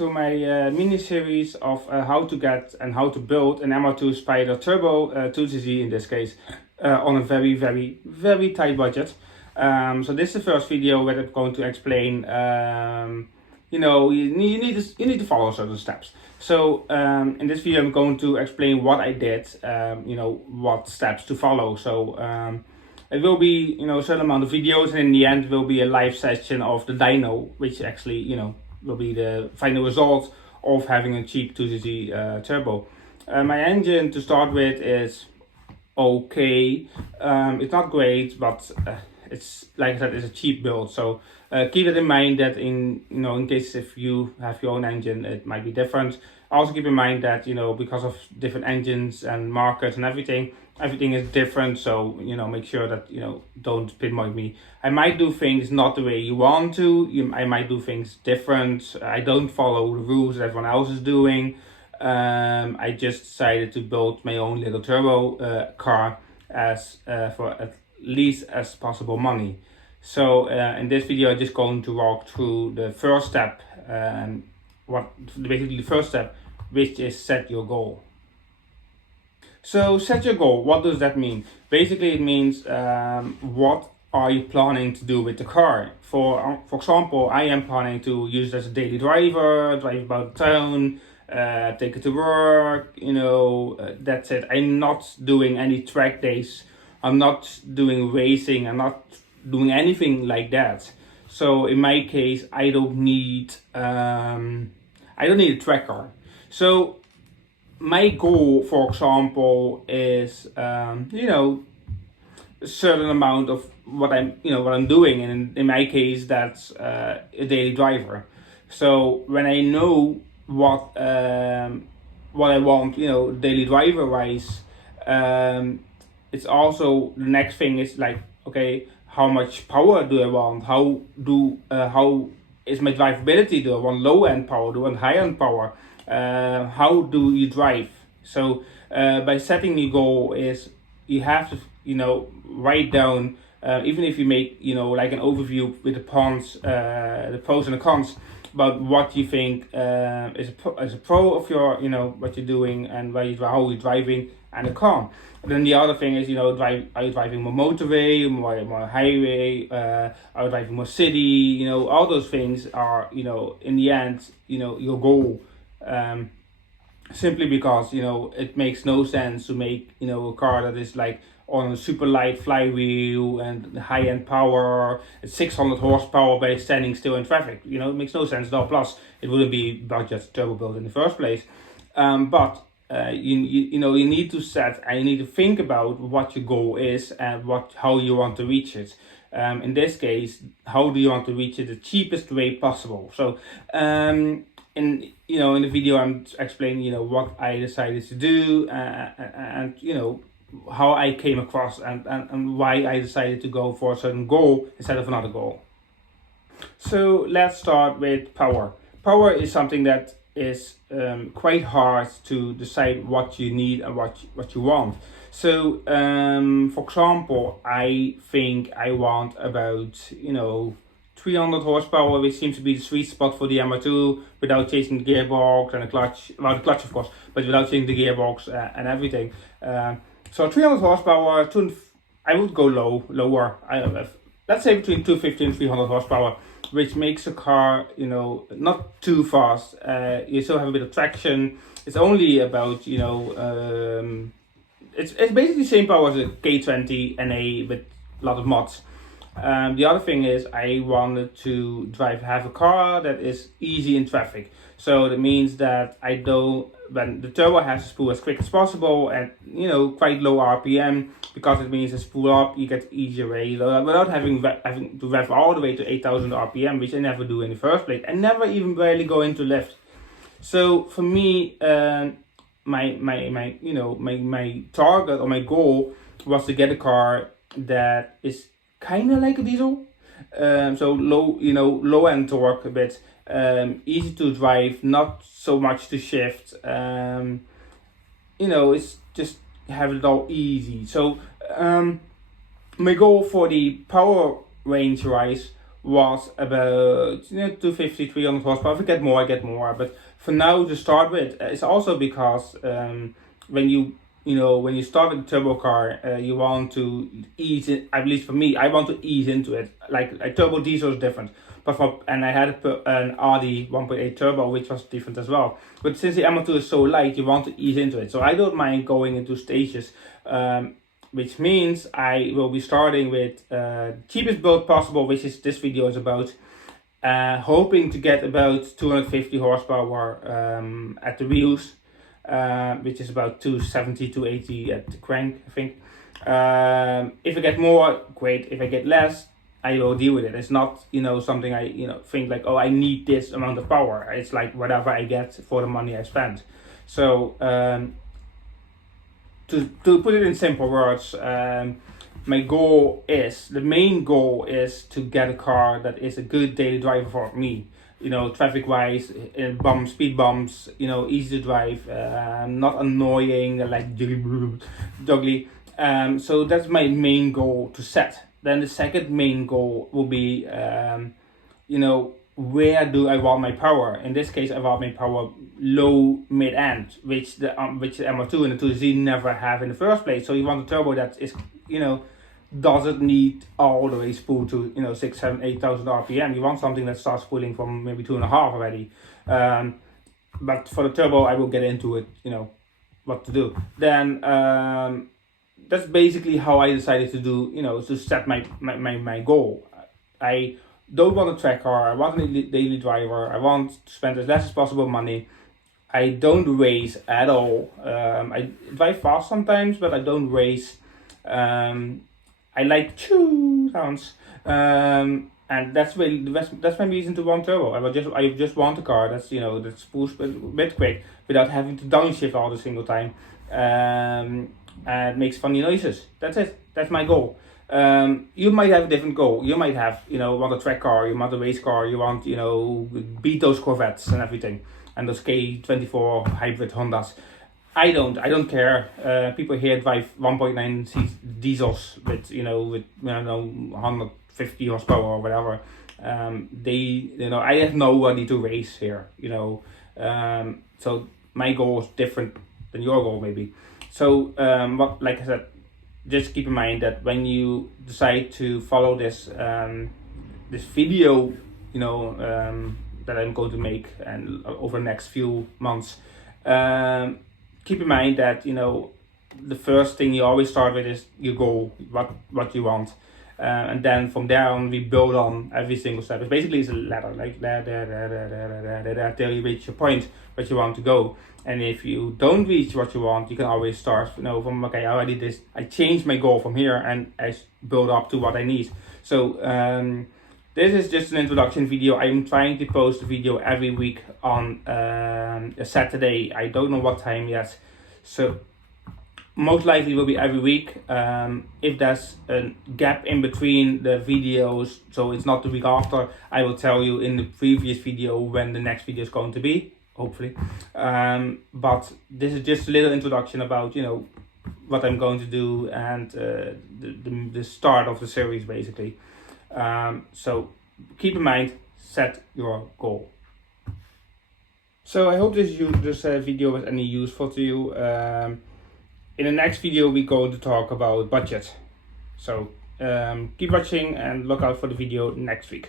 to my mini series of how to get and how to build an MR2 Spyder Turbo 2cc in this case on a very tight budget. So this is the first video where I'm going to explain. You need to follow certain steps. So in this video I'm going to explain what I did. What steps to follow. So it will be, a certain amount of videos, and in the end will be a live session of the dyno, which actually, will be the final result of having a cheap 2cc turbo. My engine to start with is okay. It's not great, but it's, like I said, it's a cheap build. So keep it in mind that in case if you have your own engine, it might be different. Also keep in mind that, because of different engines and markets and everything is different. So, make sure that, don't pinpoint me. I might do things not the way you want to. I might do things different. I don't follow the rules that everyone else is doing. I just decided to build my own little turbo car as for at least as possible money. So in this video I'm just going to walk through the first step, basically the first step, which is set your goal. So set your goal, what does that mean? Basically it means what are you planning to do with the car? For example, I am planning to use it as a daily driver, drive about town, take it to work, that's it. I'm not doing any track days. I'm not doing racing. I'm not doing anything like that. So in my case, I don't need a tracker. So my goal, for example, is a certain amount of what I'm doing, and in my case, that's a daily driver. So when I know what I want, daily driver wise, it's also the next thing is like, okay, how much power do I want? How is my drivability? Do I want low end power? Do I want high end power? How do you drive? So by setting your goal is you have to write down, even if you make like an overview with the pros and the cons about what you think is a pro of your what you're doing and how you're driving, and the con. And then the other thing is are you driving more motorway, more highway, are you driving more city? All those things are in the end your goal. Simply because it makes no sense to make a car that is like on a super light flywheel and high-end power, it's 600 horsepower by standing still in traffic. It makes no sense at all. Plus it wouldn't be budget turbo built in the first place. But you need to set and you need to think about what your goal is and how you want to reach it. In this case, how do you want to reach it the cheapest way possible? So in the video I'm explaining what I decided to do and how I came across and why I decided to go for a certain goal instead of another goal. So let's start with power. Power is something that is quite hard to decide what you need and what you want. So for example, I think I want about 300 horsepower, which seems to be the sweet spot for the MR2 without changing the gearbox and the clutch. Well, the clutch of course, but without changing the gearbox and everything. So 300 horsepower, I would go lower. Let's say between 250 and 300 horsepower, which makes the car, not too fast. You still have a bit of traction. It's only about, it's basically the same power as a K20 NA with a lot of mods. The other thing is I wanted to have a car that is easy in traffic. So that means that when the turbo has to spool as quick as possible at quite low RPM, because it means to spool up you get easier way without having to rev all the way to 8,000 RPM, which I never do in the first place. I never even barely go into lift. So for me, my target or my goal was to get a car that is kind of like a diesel, so low end torque a bit, easy to drive, not so much to shift. It's just have it all easy. So my goal for the power range wise was about 250, 300 horsepower. If I get more, I get more. But for now, to start with, it's also because when you start with a turbo car, you want to ease it. At least for me, I want to ease into it. Like a turbo diesel is different, and I had an RD 1.8 turbo, which was different as well. But since the MR2 is so light, you want to ease into it. So I don't mind going into stages, which means I will be starting with cheapest build possible, which is this video is about. Hoping to get about 250 horsepower at the wheels. Which is about 270, 280 at the crank, I think. If I get more, great. If I get less, I will deal with it. It's not, something I, think like, oh, I need this amount of power. It's like whatever I get for the money I spend. So, to put it in simple words, the main goal is to get a car that is a good daily driver for me. Traffic wise, speed bumps, easy to drive, not annoying, like juggly. So that's my main goal to set. Then the second main goal will be, where do I want my power? In this case, I want my power low, mid end, which the MR2 and the 2Z never have in the first place. So you want a turbo that is, doesn't need all the way spool to 6, 7, 8,000 RPM. You want something that starts spooling from maybe 2.5 already. But for the turbo, I will get into it. What to do. Then that's basically how I decided to do. To set my goal. I don't want a track car. I want a daily driver. I want to spend as less as possible money. I don't race at all. I drive fast sometimes, but I don't race. I like choo sounds, and that's really that's my reason to want turbo. I just want a car that's that spools a bit quick without having to downshift all the single time, and makes funny noises. That's it. That's my goal. You might have a different goal. You might have want a track car. You want a race car. You want beat those Corvettes and everything, and those K24 hybrid Hondas. I don't care. People here drive 1.9 diesels with 150 horsepower or whatever. I have nobody to race here. So my goal is different than your goal maybe. So like I said, just keep in mind that when you decide to follow this this video, that I'm going to make and over the next few months. Keep in mind that the first thing you always start with is your goal, what you want, and then from there on we build on every single step. It's basically a ladder, like there till you reach your point where you want to go. And if you don't reach what you want, you can always start from okay, I already did this. I changed my goal from here and I build up to what I need. So this is just an introduction video. I'm trying to post a video every week on a Saturday. I don't know what time yet. So most likely will be every week. If there's a gap in between the videos, so it's not the week after, I will tell you in the previous video when the next video is going to be, hopefully. But this is just a little introduction about, what I'm going to do and the start of the series basically. So keep in mind, set your goal. So I hope this video was any useful to you. In the next video we're going to talk about budget. So keep watching and look out for the video next week.